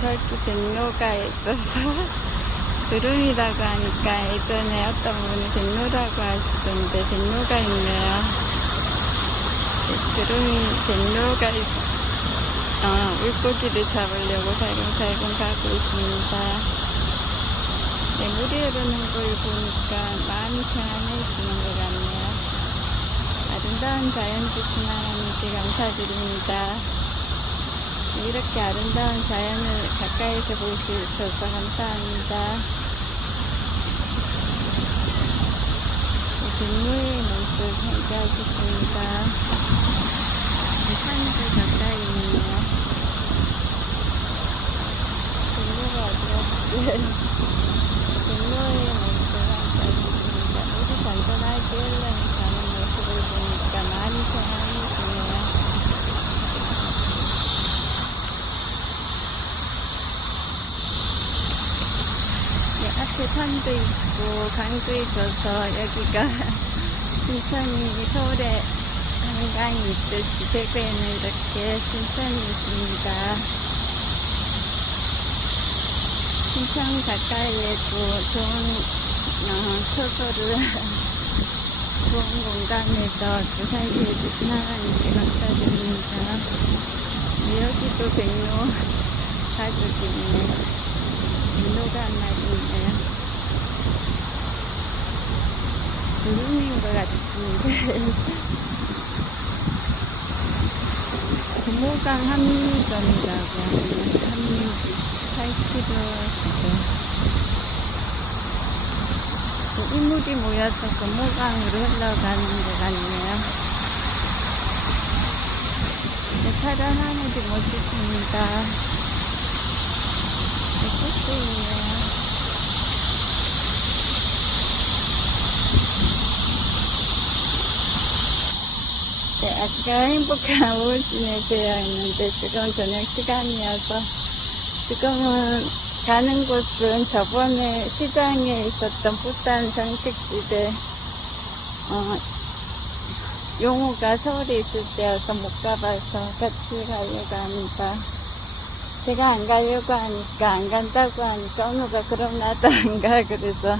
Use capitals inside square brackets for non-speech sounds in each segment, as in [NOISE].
저기 백로가 있어서 [LAUGHS] 구름이라고 하니까 예전에 어떤 분이 백로라고 하시던데 백로가 있네요. 구름이 백로가 있, 어, 물고기를 잡으려고 살금살금 가고 있습니다. 네, 물이 흐르는 걸 보니까 마음이 평안해지는 것 같네요. 아름다운 자연 주신 하나님께 감사드립니다. 이렇게 아름다운 자연을 가까이서 볼 수 있어서 감사합니다. 빗물의 모습 함께하셨습니다. 산도 가까이 있네요. 빗물가 어디갔지? 빗물의 모습 함께하셨습니다. 물이 잔잔하게 흘러가는 모습을 보니까 마음이 평안해지네요. 네, 앞에 산도 있고 강도 있어서 여기가 [LAUGHS] 신천이 서울에 한강이 있듯이 대구에는 이렇게 신천이 있습니다. 신천 가까이에도 좋은 어, 초소를 [LAUGHS] 좋은 공간에서 또 살게 해주신 하나님께 감사드립니다. 네, 여기도 백로 가족이 있네. 민호가 한 마리 있네요. 것 같은데. 고모강 한민전이라고 하는 한민 8km 이물이 모여서 고모강으로 흘러가는 것 같네요. 네, 파란 하늘이 멋있습니다. 있네요. 네, 행복한 오후 지내세요 했는데 지금 저녁 시간이어서 지금은 가는 곳은 저번에 시장에 있었던 부산 정식집에 어, 용우가 서울에 있을 때여서 못 가봐서 같이 가려고 합니다. 제가 안 가려고 하니까 안 간다고 하니까 언우가 그럼 나도 안 가 그래서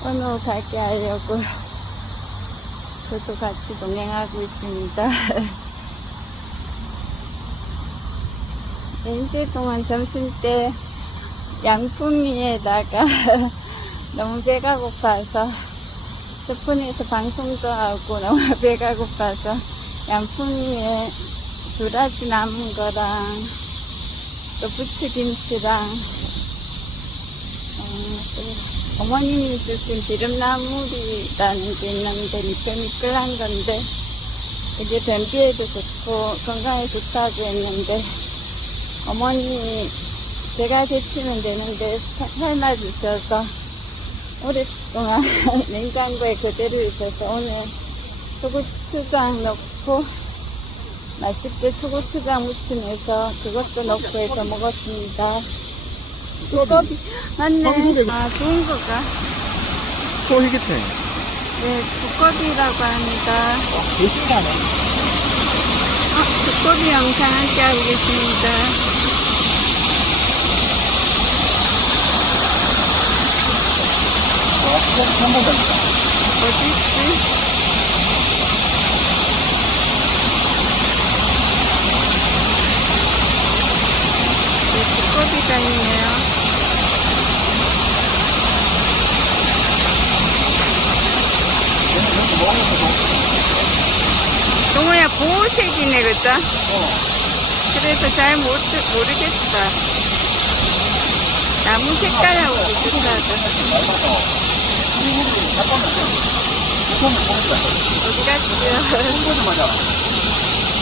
언우 가게 하려고 저도 같이 동행하고 있습니다. [LAUGHS] 일주일 동안 점심 때 양푼이에다가 [LAUGHS] 너무 배가 고파서 스푼에서 방송도 하고 너무 [LAUGHS] 배가 고파서 양푼이에 두라지 남은 거랑 또 부추김치랑 어, 또 어머님이 주신 기름나물이라는 게 있는데 미끌미끌한 건데 이게 변비에도 좋고 건강에 좋다고 했는데 어머님이 제가 데치면 되는데 삶아주셔서 오랫동안 [LAUGHS] 냉장고에 그대로 있어서 오늘 초고추장 넣고 맛있게 초고추장 무침해서 그것도 넣고 해서 먹었습니다. 두꺼비 맞네. 아 좋은 거가? 소희기태. 네 두꺼비라고 합니다. 대신하네. 어, 두꺼비 영상 함께 하고 계십니다. 한번 더. 어디 있지? 네, 있네요. 동호야 보호색이네 그죠? 그래서 잘 못, 모르겠다. 나무 색깔하고 비슷하다. 어디 갔어요?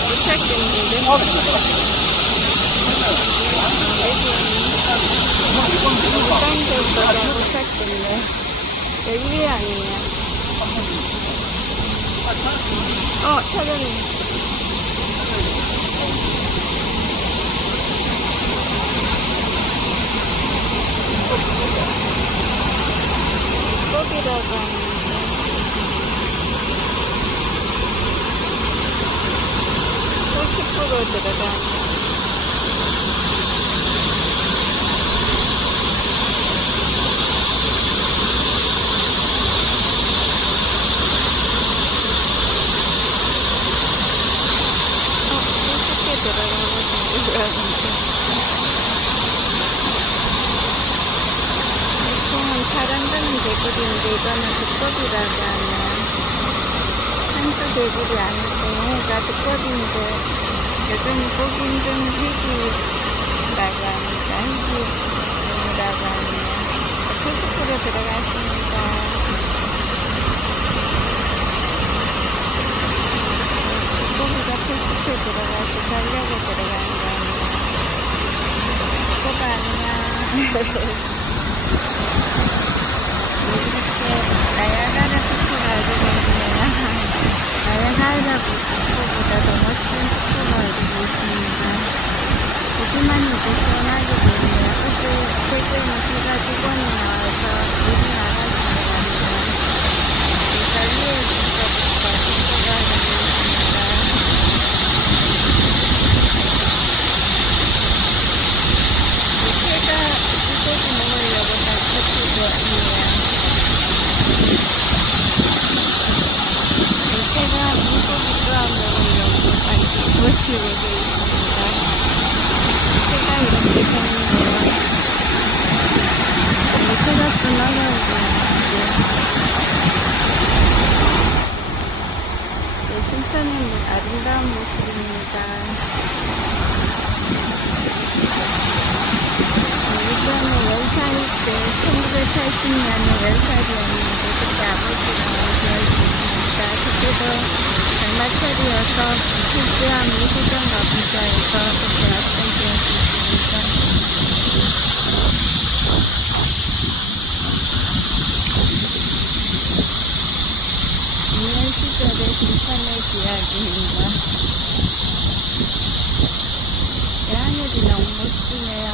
못 찾겠는데. 무당도 있어서 못 찾겠네. 여기 아니냐. 어, 찾았네. 하는데. 꽃10% 들어가 개구리인데 이거는 두꺼비라고 하네요. 한수 개구리 아니고 얘가 두꺼비인데 요즘 보기 힘든 희귀라고 합니다. 희귀라고 하네요. 풀숲으로 들어갔습니다. 꼬부가 풀숲에 들어가서 자려고 들어가는 거예요. 꼬가 안녕. 이렇게 나야가라 숲을 알고. 나야가라 숲보다 더 멋진 숲을 알고 있습니다. 보기만 해도 시원하게 보이네요. 어제 대구에는 비가 두 번이 나와서 물이 나가지고 제가 위에 있어부터 숲보가 되고 있습니다. 새가 물고기 먹으려고 다 버티고 있네요. 새가 물고기 또한 먹으려고 다 버티고 있습니다. 새가 이렇게 생겼네요. 새가 또 날아오고 있는데. 네, 순천은 아름다운 모습입니다. 예전에 열살일 때 1980년에 열살이었는데 그때 아버지랑 되어있습니다. 그때도 장마철이어서 실제한 무수정 가부자에서 그때 기억이 있습니다. 유년 시절의 김천의 이야기입니다. 네, 하늘이 너무 멋지네요.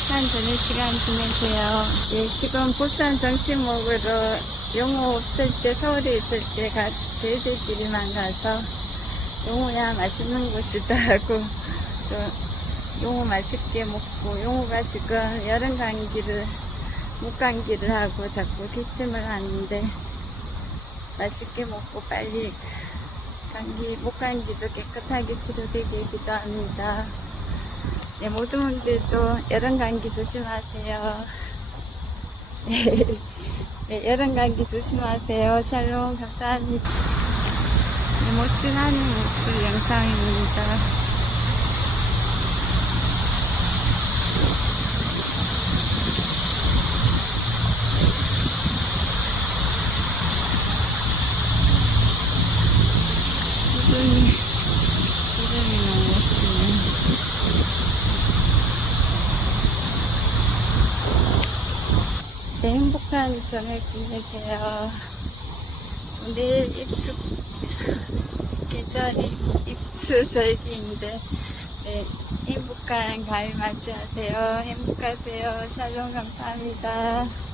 네, 행복한 저녁 시간 보내세요. 예, 지금 부산 점심 먹으러 용호 없을 때, 서울에 있을 때 가, 제주길만 가서 용호야 맛있는 곳이다 하고 또 용호 맛있게 먹고 용호가 지금 여름 감기를 목 감기를 하고 자꾸 기침을 하는데 맛있게 먹고 빨리 감기, 목 감기도 깨끗하게 치료되게 기도합니다. 네, 모든 분들도 여름 감기 조심하세요. 네, 여름 감기 조심하세요. 샬롬 감사합니다. 네, 멋진 하늘 모습 영상입니다. 구름이, 구름이 너무 멋지네. 네, 행복한 저녁 보내세요. 내일 입수, 계절이 입수 절기인데, 네, 행복한 가을 맞이하세요. 행복하세요. 샬롬 감사합니다.